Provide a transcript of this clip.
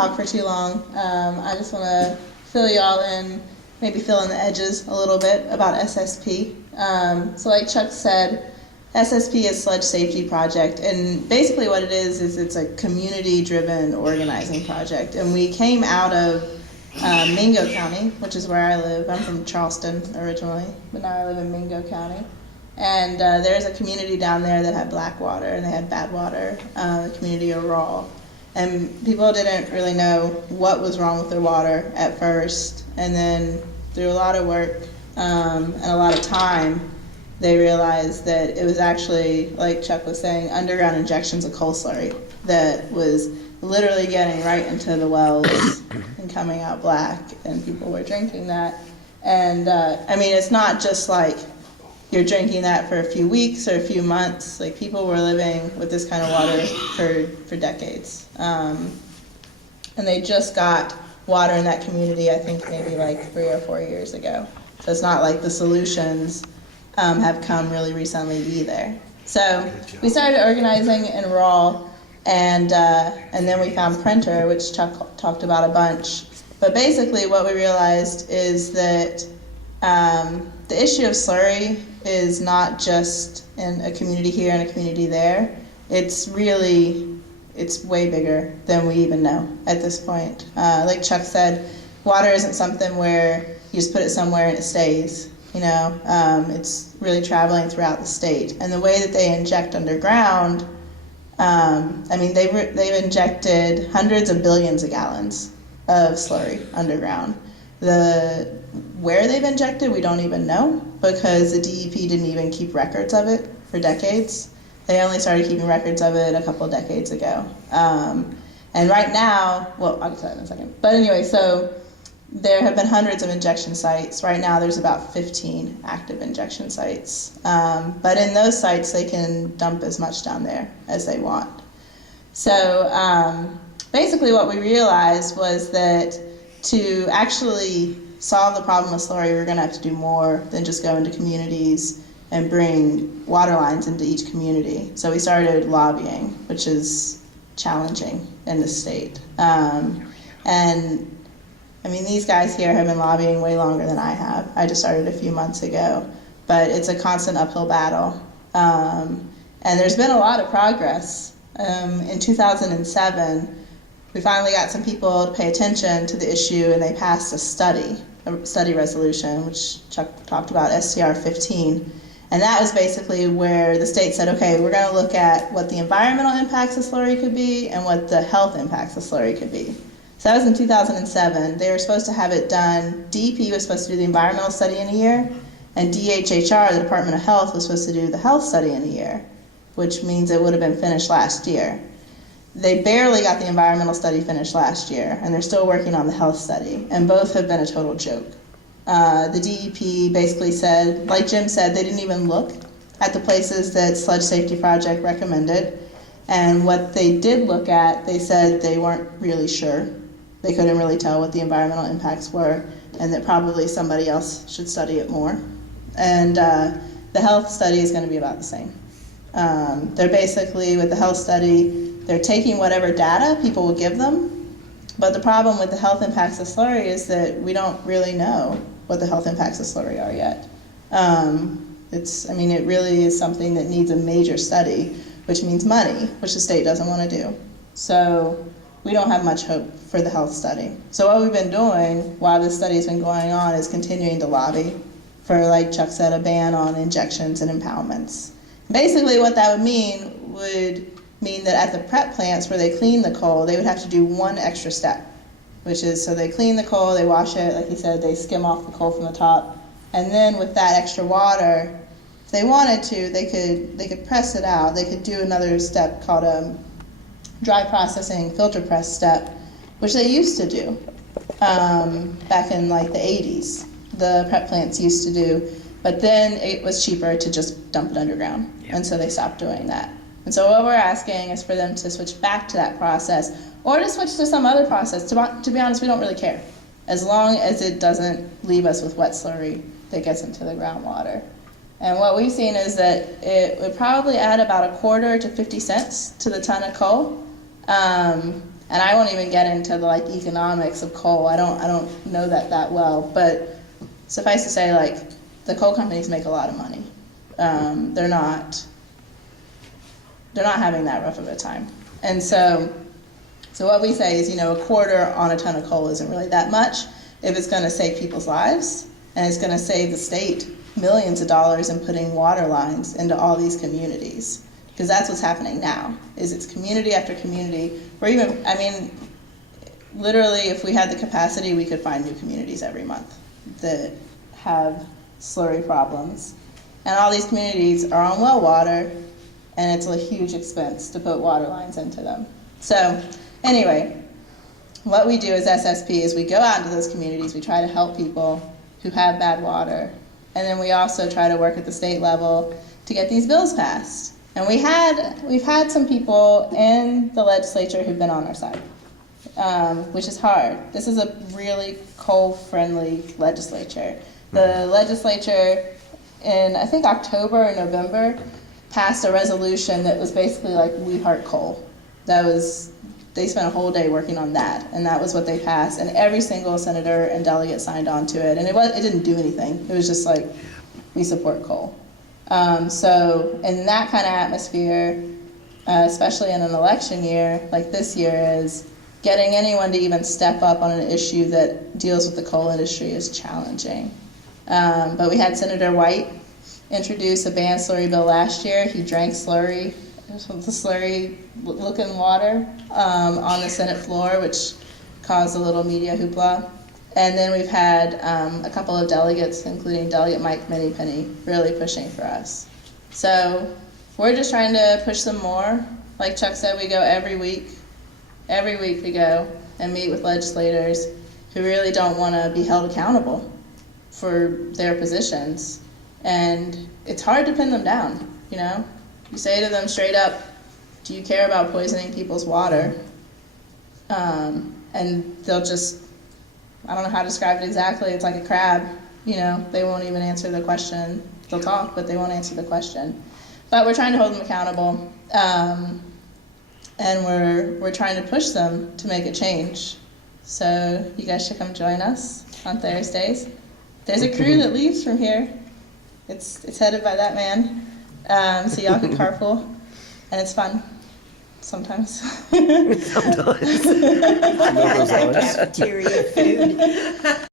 talk for too long. I just want to fill y'all in, maybe fill in the edges a little bit about SSP. So like Chuck said, SSP is Sludge Safety Project, and basically what it is it's a community-driven organizing project. And we came out of Mingo County, which is where I live. I'm from Charleston originally, but now I live in Mingo County. And there's a community down there that had black water and they had bad water, the community of Raw. And people didn't really know what was wrong with their water at first. And then through a lot of work and a lot of time, they realized that it was actually, like Chuck was saying, underground injections of coal slurry that was literally getting right into the wells and coming out black, and people were drinking that. And I mean, it's not just like you're drinking that for a few weeks or a few months. Like, people were living with this kind of water for decades. And they just got water in that community, I think maybe like 3 or 4 years ago. So it's not like the solutions have come really recently either. So we started organizing in Raw, and then we found Printer, which Chuck talked about a bunch. But basically what we realized is that the issue of slurry is not just in a community here and a community there. It's way bigger than we even know at this point. Like Chuck said, water isn't something where you just put it somewhere and it stays. It's really traveling throughout the state. And the way that they inject underground, they've injected hundreds of billions of gallons of slurry underground. Where they've injected, we don't even know, because the DEP didn't even keep records of it for decades. They only started keeping records of it a couple of decades ago. And right now, well, I'll get to that in a second. But anyway, so there have been hundreds of injection sites. Right now there's about 15 active injection sites. But in those sites, they can dump as much down there as they want. So basically what we realized was that to actually solve the problem with slurry, we're going to have to do more than just go into communities and bring water lines into each community. So we started lobbying, which is challenging in the state. And I mean, these guys here have been lobbying way longer than I have. I just started a few months ago, but it's a constant uphill battle. And there's been a lot of progress. In 2007, we finally got some people to pay attention to the issue, and they passed a study resolution, which Chuck talked about, STR 15. And that was basically where the state said, okay, we're going to look at what the environmental impacts of slurry could be and what the health impacts of slurry could be. So that was in 2007. They were supposed to have it done. DEP was supposed to do the environmental study in a year, and DHHR, the Department of Health, was supposed to do the health study in a year, which means it would have been finished last year. They barely got the environmental study finished last year, and they're still working on the health study, and both have been a total joke. The DEP basically said, like Jim said, they didn't even look at the places that Sludge Safety Project recommended, and what they did look at, they said they weren't really sure. They couldn't really tell what the environmental impacts were, and that probably somebody else should study it more. And the health study is going to be about the same. They're basically, with the health study, they're taking whatever data people will give them, but the problem with the health impacts of slurry is that we don't really know what the health impacts of slurry are yet. It really is something that needs a major study, which means money, which the state doesn't want to do. So we don't have much hope for the health study. So what we've been doing while this study has been going on is continuing to lobby for, like Chuck said, a ban on injections and impoundments. Basically what that would mean that at the prep plants where they clean the coal, they would have to do one extra step, which is, so they clean the coal, they wash it, like he said, they skim off the coal from the top, and then with that extra water, if they wanted to, they could press it out. They could do another step called a dry processing filter press step, which they used to do back in like the 80s. The prep plants used to do, but then it was cheaper to just dump it underground, and so they stopped doing that. And so what we're asking is for them to switch back to that process, or to switch to some other process. To be honest, we don't really care, as long as it doesn't leave us with wet slurry that gets into the groundwater. And what we've seen is that it would probably add about a quarter to 50 cents to the ton of coal. And I won't even get into the like economics of coal. I don't know that well, but suffice to say, like, the coal companies make a lot of money. They're not having that rough of a time. And so what we say is, a quarter on a ton of coal isn't really that much if it's going to save people's lives, and it's going to save the state millions of dollars in putting water lines into all these communities. Because that's what's happening now, is it's community after community. Literally, if we had the capacity, we could find new communities every month that have slurry problems. And all these communities are on well water, and it's a huge expense to put water lines into them. So anyway, what we do as SSP is we go out into those communities, we try to help people who have bad water, and then we also try to work at the state level to get these bills passed. And we've had some people in the legislature who've been on our side, which is hard. This is a really coal-friendly legislature. The legislature in, I think, October or November, passed a resolution that was basically like, we heart coal. They spent a whole day working on that, and that was what they passed. And every single senator and delegate signed on to it. And it didn't do anything. It was just like, we support coal. So in that kind of atmosphere, especially in an election year like this year is, getting anyone to even step up on an issue that deals with the coal industry is challenging. But we had Senator White introduce a banned slurry bill last year. He drank slurry, the slurry-looking water on the Senate floor, which caused a little media hoopla. And then we've had a couple of delegates, including Delegate Mike Minniepenny, really pushing for us. So we're just trying to push them more. Like Chuck said, we go every week. Every week we go and meet with legislators who really don't want to be held accountable for their positions. And it's hard to pin them down, You say to them straight up, do you care about poisoning people's water? And they'll just, I don't know how to describe it exactly, it's like a crab, they won't even answer the question. They'll talk, but they won't answer the question. But we're trying to hold them accountable, and we're trying to push them to make a change. So you guys should come join us on Thursdays. There's a crew that leaves from here. It's headed by that man. So y'all can carpool, and it's fun sometimes. Sometimes. I like cafeteria food.